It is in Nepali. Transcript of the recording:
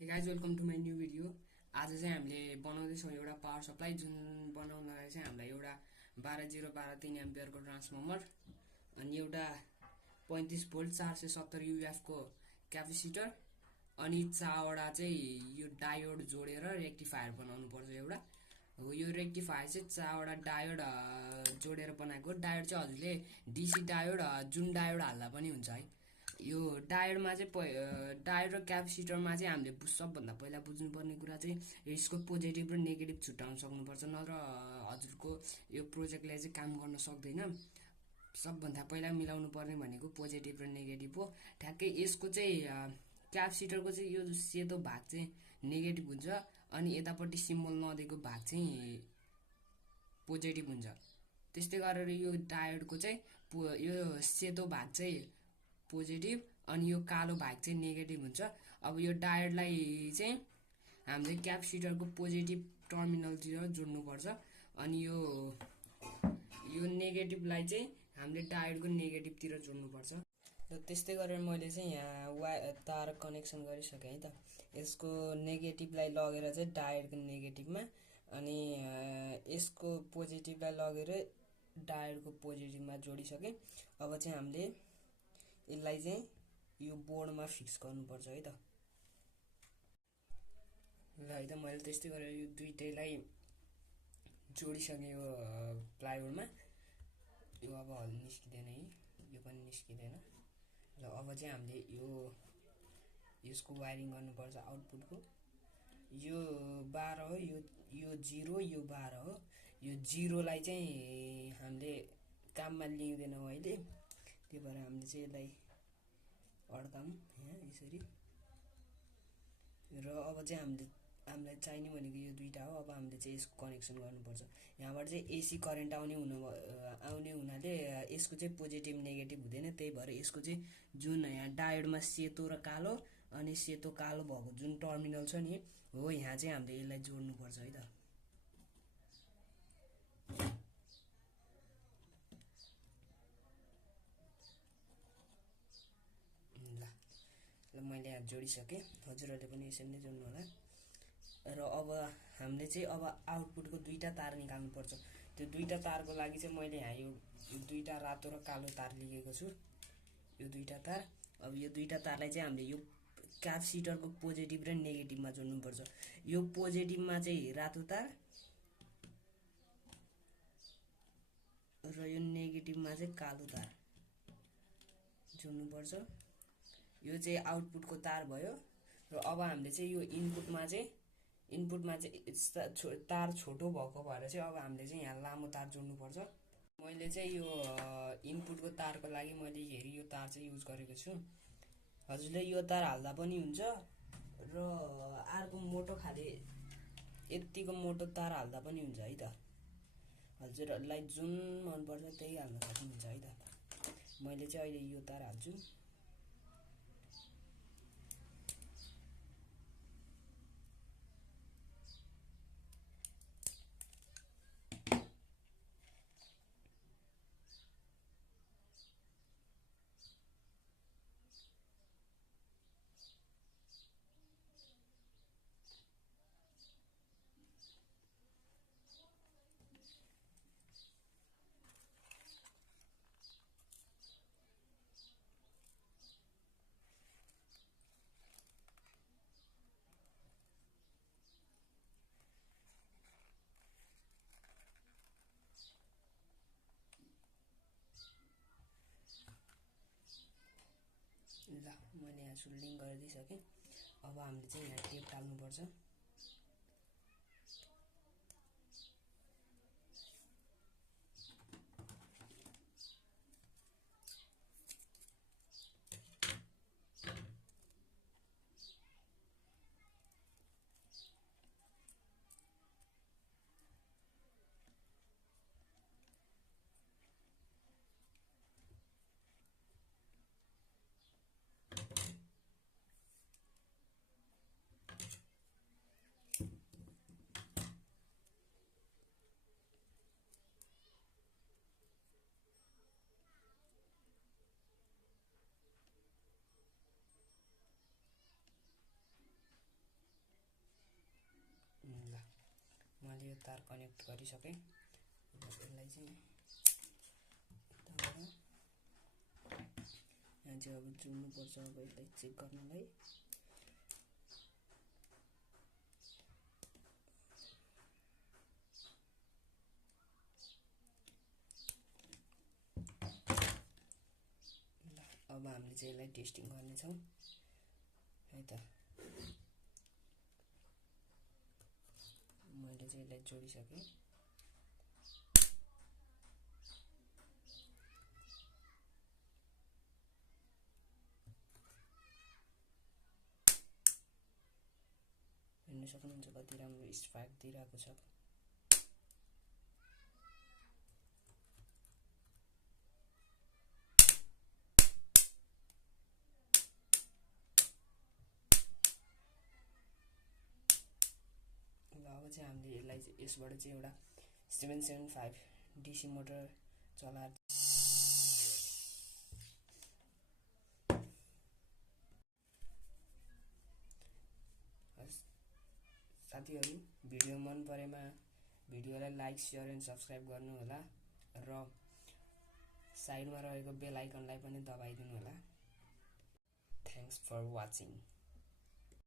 हे guys welcome to my new video. आज चाहिँ हामीले बनाउँदैछौँ एउटा पावर सप्लाई जुन बनाउनलाई चाहिँ हामीलाई एउटा 12013 एम्पियरको ट्रान्सफर्मर अनि एउटा 35 भोल्ट 470 युएफको क्यापेसिटर अनि 4वटा चाहिँ यो डायोड जोडेर रेक्टिफायर बनाउनु पर्छ एउटा। हो यो रेक्टिफायर चाहिँ 4वटा डायोड जोडेर बनाएको। डायोड चाहिँ हजुरले डिसी डायोड जुन डायोड हाल्दा पनि हुन्छ है। यो डायोडमा चाहिँ डायोड र क्यापेसिटरमा चाहिँ हामीले सबभन्दा पहिला बुझ्नुपर्ने कुरा चाहिँ यसको पोजिटिभ र नेगेटिभ छुट्याउन सक्नुपर्छ, नत्र हजुरको यो प्रोजेक्टलाई चाहिँ काम गर्न सक्दैन। सबभन्दा पहिला मिलाउनु पर्ने भनेको पोजिटिभ र नेगेटिभ हो। ठ्याक्कै यसको चाहिँ क्यापेसिटरको चाहिँ यो सेतो भाग चाहिँ नेगेटिभ हुन्छ अनि यतापट्टि सिम्बल नदिएको भाग चाहिँ पोजिटिभ हुन्छ। त्यस्तै गरेर यो डायोडको चाहिँ यो सेतो भाग चाहिँ पोजिटिभ अनि यो कालो भाग चाहिँ नेगेटिभ हुन्छ। अब यो डायोडलाई चाहिँ हामीले क्यापेसिटरको पोजिटिभ टर्मिनलतिर जोड्नुपर्छ अनि यो नेगेटिभलाई चाहिँ हामीले डायोडको नेगेटिभतिर जोड्नुपर्छ। र त्यस्तै गरेर मैले चाहिँ यहाँ तार कनेक्सन गरिसकेँ है त। यसको नेगेटिभलाई लगेर चाहिँ डायोडको नेगेटिभमा अनि यसको पोजिटिभलाई लगेर डायोडको पोजिटिभमा जोडिसकेँ। अब चाहिँ हामीले यसलाई चाहिँ यो बोर्डमा फिक्स गर्नुपर्छ है त। ल है त मैले त्यस्तै गरेर यो दुइटैलाई जोडिसकेँ यो प्लाइवुडमा। यो अब हल निस्किँदैन है, यो पनि निस्किँदैन। ल अब चाहिँ हामीले यसको वायरिङ गर्नुपर्छ आउटपुटको। यो 12 हो, यो 0, यो 12 हो। यो 0लाई चाहिँ हामीले काममा लिँदैनौँ अहिले, त्यही भएर हामीले चाहिँ यसलाई अड्काउँ यहाँ यसरी। र अब चाहिँ हामीलाई चाहिने भनेको यो दुईटा हो। अब हामीले चाहिँ यसको कनेक्सन गर्नुपर्छ। यहाँबाट चाहिँ एसी करेन्ट आउने हुनाले यसको चाहिँ पोजिटिभ नेगेटिभ हुँदैन। त्यही भएर यसको चाहिँ जुन यहाँ डायोडमा सेतो र कालो अनि सेतो कालो भएको जुन टर्मिनल छ नि हो, यहाँ चाहिँ हामीले यसलाई जोड्नुपर्छ है त। ल मैले यहाँ जोडिसकेँ, हजुरहरूले पनि यसरी नै जोड्नु होला। र अब हामीले चाहिँ अब आउटपुटको दुईटा तार निकाल्नुपर्छ। त्यो दुईटा तारको लागि चाहिँ मैले यहाँ यो दुईटा रातो र कालो तार लिएको छु, यो दुईटा तार। अब यो दुईटा तारलाई चाहिँ हामीले यो क्यापेसिटरको पोजिटिभ र नेगेटिभमा जोड्नुपर्छ। यो पोजिटिभमा चाहिँ रातो तार र यो नेगेटिभमा चाहिँ कालो तार जोड्नुपर्छ। यो चाहिँ आउटपुटको तार भयो। र अब हामीले चाहिँ यो इनपुटमा चाहिँ तार छोटो भएको भएर चाहिँ अब हामीले चाहिँ यहाँ लामो तार जोड्नुपर्छ। मैले चाहिँ यो इनपुटको तारको लागि मैले हेरी यो तार चाहिँ युज गरेको छु। हजुरले यो तार हाल्दा पनि हुन्छ र अर्को मोटो खाले यतिको मोटो तार हाल्दा पनि हुन्छ है त। हजुरहरूलाई जुन मनपर्छ त्यही हाल्न सक्नुहुन्छ है त। मैले चाहिँ अहिले यो तार हाल्छु। ल मैले यहाँ सोल्डिङ गरिदिइसकेँ। अब हामीले चाहिँ यहाँ टेप टाल्नुपर्छ। मजाले यो तार कनेक्ट गरिसकेँ। यसलाई चाहिँ यहाँ चाहिँ अब जोड्नुपर्छ। अब यसलाई चेक गर्नलाई अब हामीले चाहिँ यसलाई टेस्टिङ गर्नेछौँ है त। मैले चाहिँ यसलाई जोडिसकेँ। हेर्न सक्नुहुन्छ कति राम्रो स्पार्क दिइरहेको छ। अब चाहिँ हामीले यसलाई यसबाट चाहिँ एउटा 775 DC मोटर चलाएर साथीहरू भिडियो मन परेमा भिडियोलाई लाइक शेयर एन्ड सब्स्क्राइब गर्नु होला र साइडमा रहेको बेल आइकनलाई पनि दबाइदिनु होला। Thanks for watching.